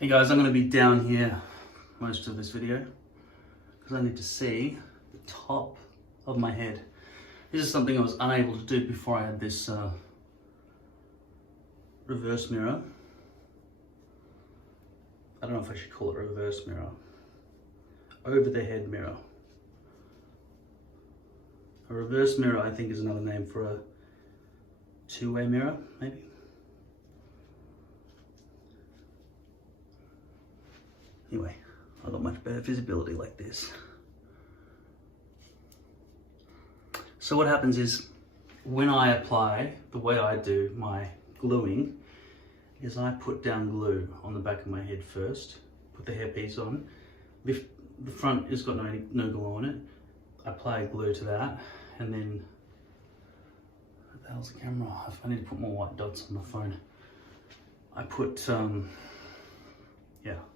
Hey guys, I'm going to be down here most of this video because I need to see the top of my head. This is something I was unable to do before I had this reverse mirror. I don't know if I should call it a reverse mirror. Over the head mirror. A reverse mirror, I think, is another name for a two-way mirror, maybe. Anyway, I've got much better visibility like this. So what happens is, when I apply, the way I do my gluing is I put down glue on the back of my head first, put the hairpiece on, lift the front has got no glue on it, I apply glue to that, and then, what the hell's the camera? I need to put more white dots on my phone. I put,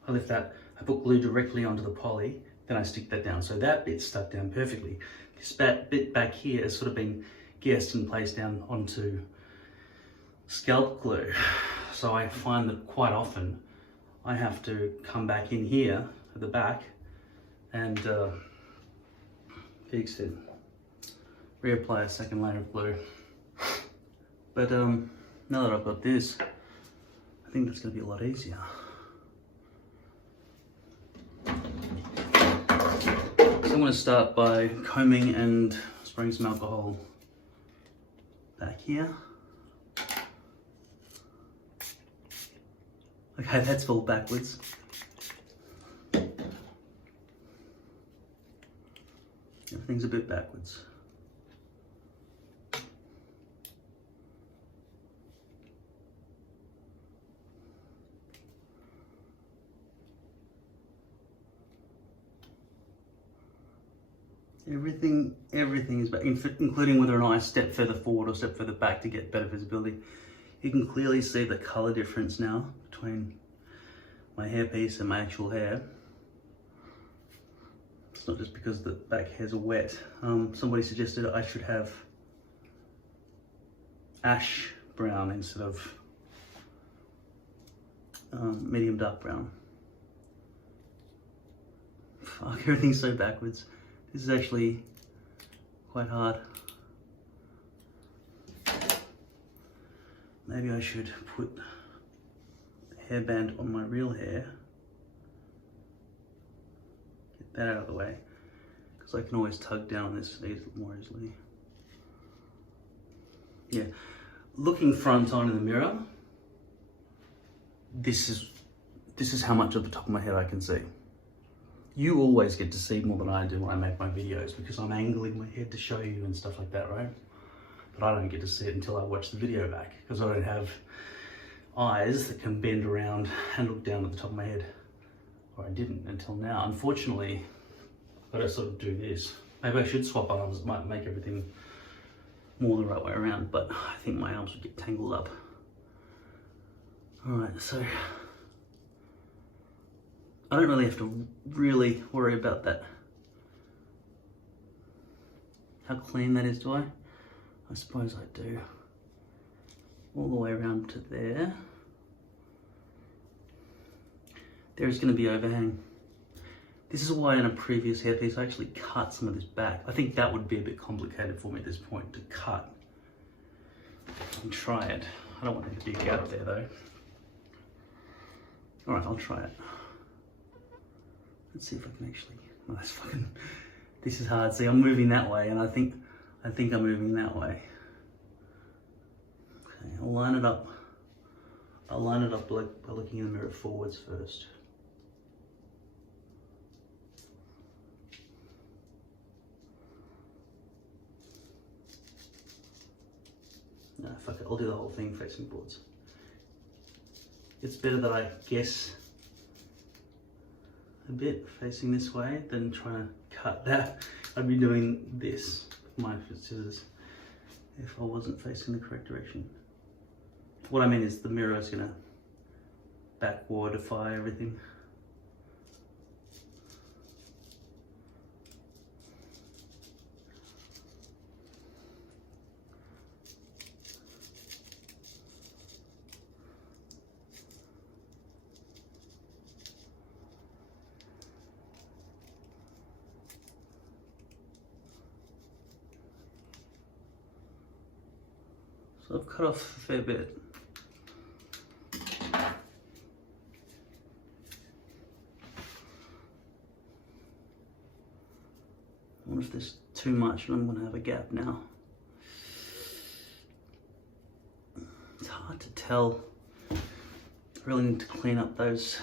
I lift that, I put glue directly onto the poly, then I stick that down. So that bit's stuck down perfectly. This bit back here has sort of been guessed and placed down onto scalp glue. So I find that quite often I have to come back in here at the back and fix it. Reapply a second layer of glue. But now that I've got this, I think that's going to be a lot easier. I'm going to start by combing and spraying some alcohol back here. Okay, that's all backwards. Everything's a bit backwards. Everything is back, including whether or not I step further forward or step further back to get better visibility. You can clearly see the color difference now between my hairpiece and my actual hair. It's not just because the back hairs are wet. Somebody suggested I should have ash brown instead of medium dark brown. Fuck, everything's so backwards. This is actually quite hard. Maybe I should put a hairband on my real hair. Get that out of the way, because I can always tug down on this more easily. Yeah, looking front on in the mirror, this is how much of the top of my head I can see. You always get to see more than I do when I make my videos because I'm angling my head to show you and stuff like that, right? But I don't get to see it until I watch the video back because I don't have eyes that can bend around and look down at the top of my head. Or I didn't until now. Unfortunately, I've got to sort of do this. Maybe I should swap arms. It might make everything more the right way around, but I think my arms would get tangled up. All right, so I don't really have to really worry about that. How clean that is, do I? I suppose I do. All the way around to there. There is going to be overhang. This is why in a previous hairpiece I actually cut some of this back. I think that would be a bit complicated for me at this point to cut and try it. I don't want there to be a gap there though. All right, I'll try it. Let's see if I can actually, oh, that's fucking, this is hard. See, I'm moving that way and I think I'm moving that way. Okay, I'll line it up. I'll line it up by looking in the mirror forwards first. No, fuck it, I'll do the whole thing facing forwards. It's better that I guess a bit facing this way than trying to cut that. I'd be doing this with my scissors if I wasn't facing the correct direction. What I mean is the mirror is going to backwardify everything. So I've cut off a fair bit. I wonder if there's too much and I'm going to have a gap now. It's hard to tell. I really need to clean up that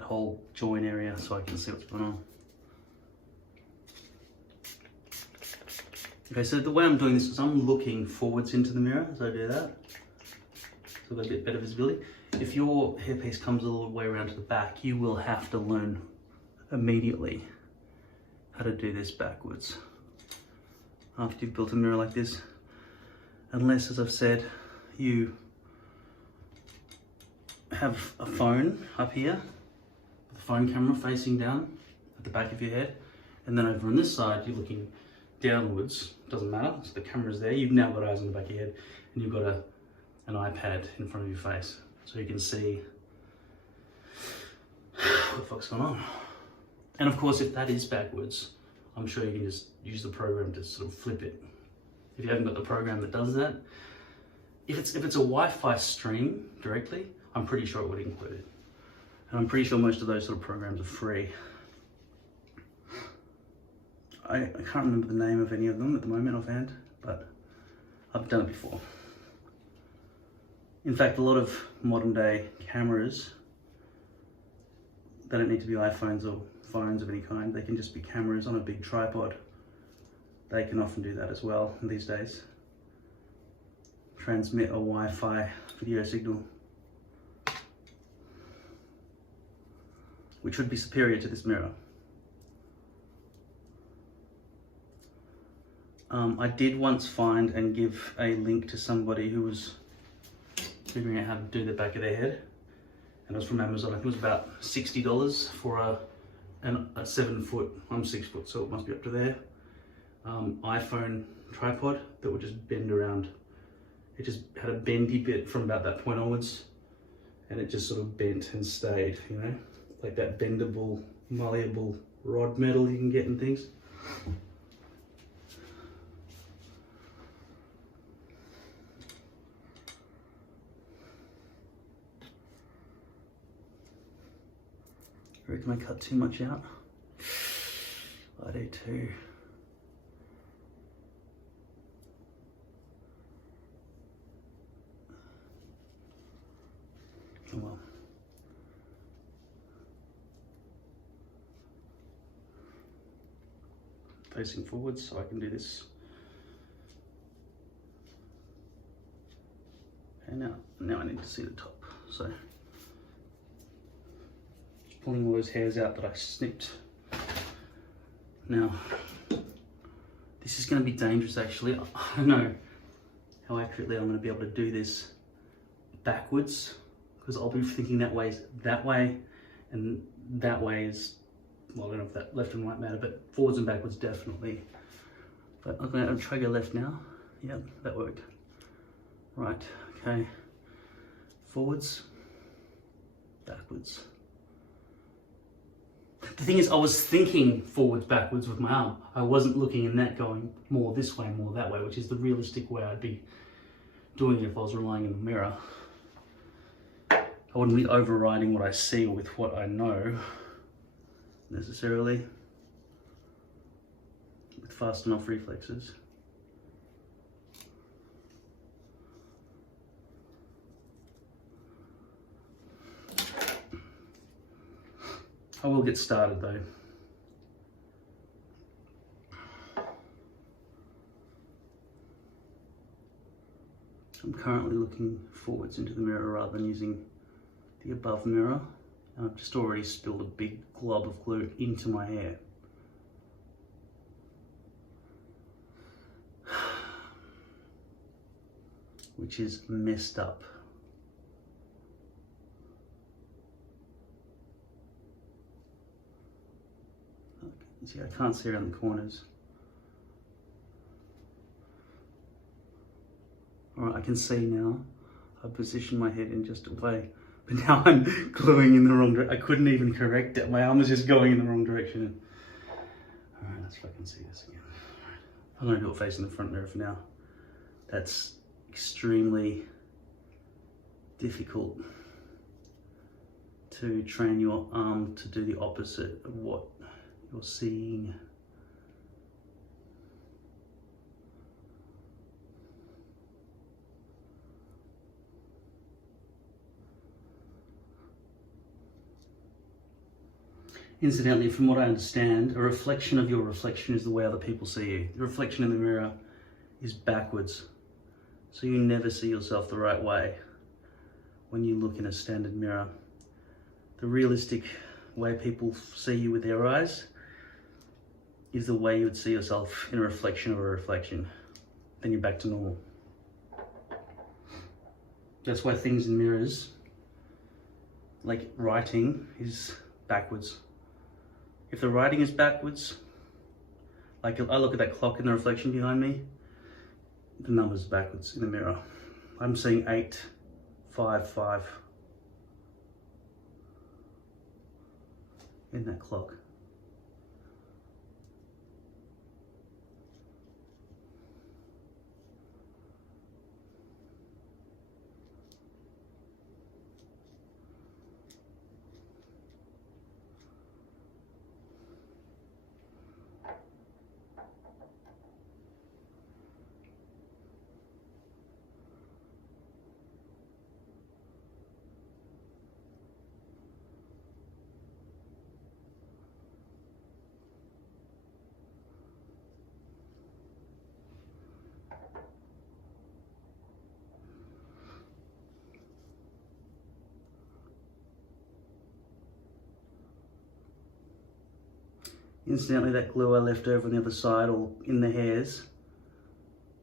whole joint area so I can see what's going on. Okay, so the way I'm doing this is I'm looking forwards into the mirror as I do that. So I've got a bit better visibility. If your hairpiece comes a little way around to the back, you will have to learn immediately how to do this backwards after you've built a mirror like this. Unless, as I've said, you have a phone up here, the phone camera facing down at the back of your head, and then over on this side you're looking downwards, doesn't matter, so the camera's there, you've now got eyes on the back of your head, and you've got an iPad in front of your face, so you can see what the fuck's going on. And of course, if that is backwards, I'm sure you can just use the program to sort of flip it. If you haven't got the program that does that, if it's a Wi-Fi stream directly, I'm pretty sure it would include it. And I'm pretty sure most of those sort of programs are free. I can't remember the name of any of them at the moment offhand, but I've done it before. In fact, a lot of modern day cameras, they don't need to be iPhones or phones of any kind. They can just be cameras on a big tripod. They can often do that as well these days. Transmit a Wi-Fi video signal, which would be superior to this mirror. I did once find and give a link to somebody who was figuring out how to do the back of their head, and it was from Amazon. I think it was about $60 for a 7 foot, I'm 6 foot, so it must be up to there, iPhone tripod that would just bend around. It just had a bendy bit from about that point onwards, and it just sort of bent and stayed, you know, like that bendable, malleable rod metal you can get in things. I reckon I cut too much out. I do too. Oh well. Facing forwards so I can do this. And now I need to see the top. So pulling all those hairs out that I snipped. Now, this is going to be dangerous actually. I don't know how accurately I'm going to be able to do this backwards, because I'll be thinking that way, and that way is, well, I don't know if that left and right matter, but forwards and backwards definitely. But I'm going to try to go left now. Yep, that worked. Right, okay. Forwards, backwards. The thing is, I was thinking forwards, backwards with my arm. I wasn't looking in that going more this way, more that way, which is the realistic way I'd be doing it if I was relying on the mirror. I wouldn't be overriding what I see with what I know, necessarily, with fast enough reflexes. I will get started though. I'm currently looking forwards into the mirror rather than using the above mirror. I've just already spilled a big glob of glue into my hair. Which is messed up. See, I can't see around the corners. Alright, I can see now. I positioned my head in just a way, but now I'm gluing in the wrong direction. I couldn't even correct it. My arm was just going in the wrong direction. Alright, let's fucking see this again. I'm going to do it facing the front mirror for now. that's extremely difficult to train your arm to do the opposite of what you're seeing. Incidentally, from what I understand, a reflection of your reflection is the way other people see you. The reflection in the mirror is backwards. So you never see yourself the right way when you look in a standard mirror. The realistic way people see you with their eyes is the way you would see yourself in a reflection of a reflection. Then you're back to normal. That's why things in mirrors, like writing, is backwards. If the writing is backwards, like I look at that clock in the reflection behind me, the number's backwards in the mirror. I'm seeing 8, 5, 5 in that clock. Incidentally, that glue I left over on the other side or in the hairs,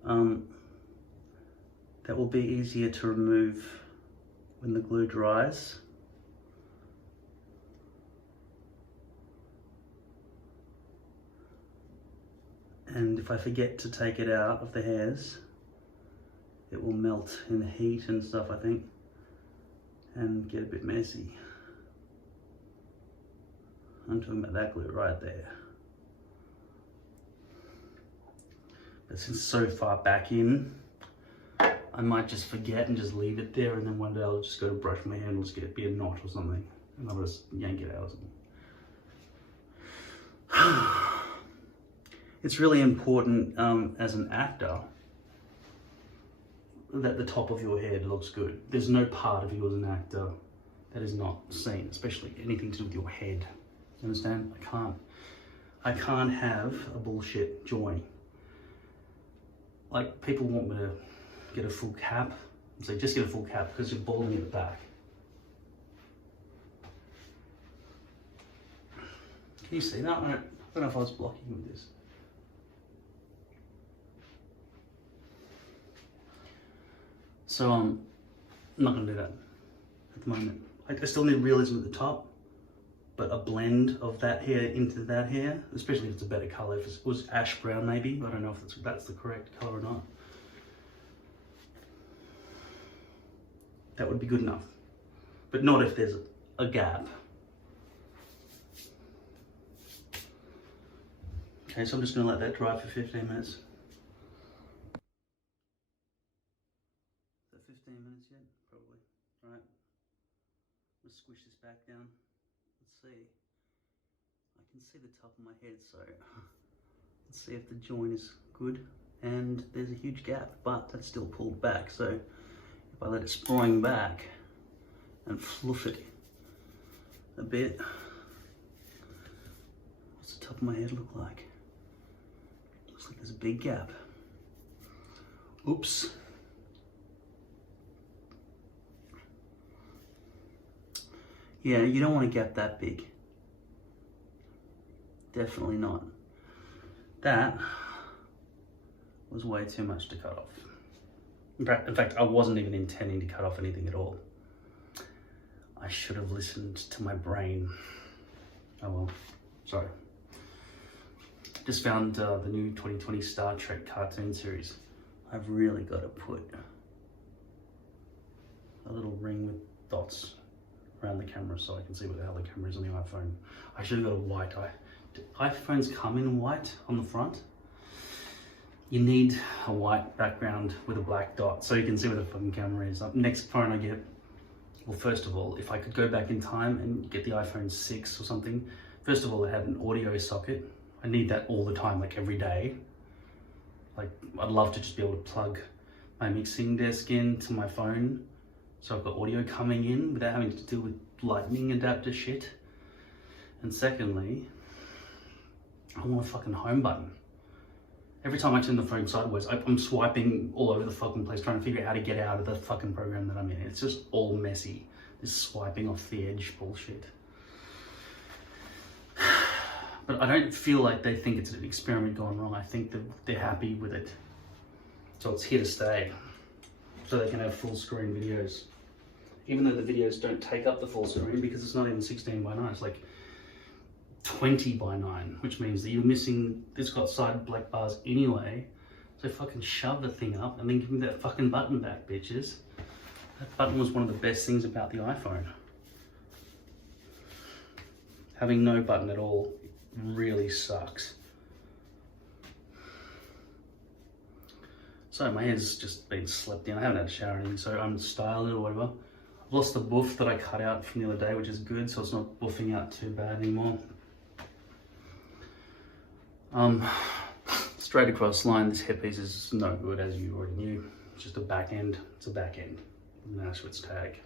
that will be easier to remove when the glue dries. And if I forget to take it out of the hairs, it will melt in the heat and stuff, I think, and get a bit messy. I'm talking about that glue right there. But since it's so far back in, I might just forget and just leave it there, and then one day I'll just go to brush my hair and just get it be a knot or something, and I'll just yank it out or something. It's really important as an actor that the top of your head looks good. There's no part of you as an actor that is not seen, especially anything to do with your head. You understand? I can't have a bullshit join. Like, people want me to get a full cap and say, just get a full cap because you're balding at the back. Can you see that? I don't know if I was blocking with this. So I'm not going to do that at the moment. I still need realism at the top, but a blend of that hair into that hair, especially if it's a better color. If it was ash brown maybe, I don't know if that's the correct color or not. That would be good enough, but not if there's a gap. Okay, so I'm just going to let that dry for 15 minutes. Is that 15 minutes yet? Probably. All right. Let's squish this back down. Let's see. I can see the top of my head, so let's see if the joint is good. And there's a huge gap, but that's still pulled back. So if I let it spring back and fluff it a bit, what's the top of my head look like? Looks like there's a big gap. Oops. Yeah, you don't want a gap that big. Definitely not. That was way too much to cut off. In fact, I wasn't even intending to cut off anything at all. I should have listened to my brain. Oh well, sorry. Just found the new 2020 Star Trek cartoon series. I've really got to put a little ring with dots around the camera so I can see what the hell the camera is on the iPhone. I should have got a white eye. Do iPhones come in white on the front? you need a white background with a black dot so you can see where the fucking camera is. Next phone I get, well, first of all, if I could go back in time and get the iPhone 6 or something, first of all, it had an audio socket. I need that all the time, like every day. Like, I'd love to just be able to plug my mixing desk into my phone so I've got audio coming in without having to deal with lightning adapter shit. And secondly, I want a fucking home button. Every time I turn the phone sideways, I'm swiping all over the fucking place trying to figure out how to get out of the fucking program that I'm in. It's just all messy. This swiping off the edge bullshit. But I don't feel like they think it's an experiment gone wrong. I think that they're happy with it. So it's here to stay. So they can have full screen videos. Even though the videos don't take up the full screen because it's not even 16:9, it's like 20:9, which means that you're missing, it's got side black bars anyway. So fucking shove the thing up and then give me that fucking button back, bitches. That button was one of the best things about the iPhone. Having no button at all really sucks. So my hair's just been slept in. I haven't had a shower or anything, so I'm styled it or whatever. I've lost the boof that I cut out from the other day, which is good, so it's not boofing out too bad anymore. Straight across line, this headpiece is no good, as you already knew. It's just a back end. It's a back end. Now show its tag.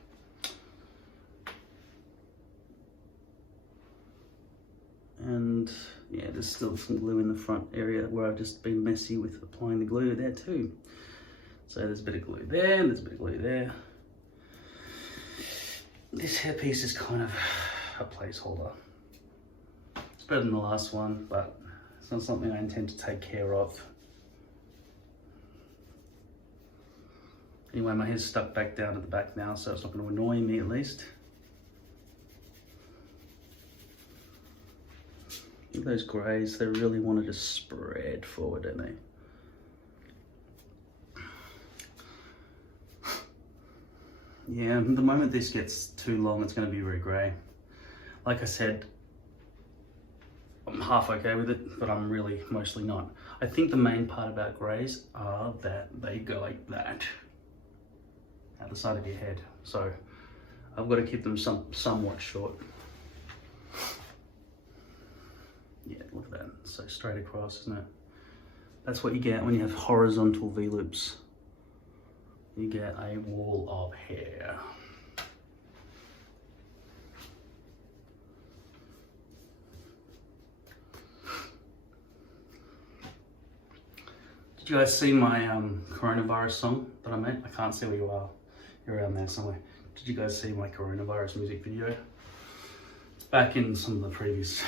And yeah, there's still some glue in the front area where I've just been messy with applying the glue there too. So there's a bit of glue there, and there's a bit of glue there. This hairpiece is kind of a placeholder. It's better than the last one, but it's not something I intend to take care of. Anyway, my hair's stuck back down at the back now, so it's not going to annoy me at least. Look at those greys, they really wanted to spread forward, don't they? Yeah, the moment this gets too long, it's going to be very grey. Like I said, I'm half okay with it, but I'm really mostly not. I think the main part about greys are that they go like that at the side of your head. So I've got to keep them somewhat short. Yeah, look at that. So straight across, isn't it? That's what you get when you have horizontal V-loops. You get a wall of hair. Did you guys see my coronavirus song that I made? I can't see where you are. You're around there somewhere. Did you guys see my coronavirus music video? It's back in some of the previous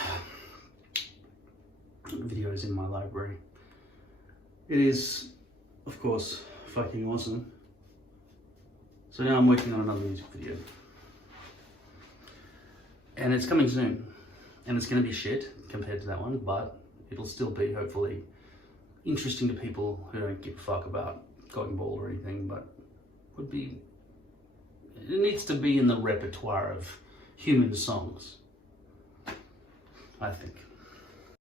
videos in my library. It is, of course, fucking awesome. So now I'm working on another music video. And it's coming soon. And it's going to be shit compared to that one, but it'll still be, hopefully, interesting to people who don't give a fuck about going bald or anything, but would be, it needs to be in the repertoire of human songs, I think.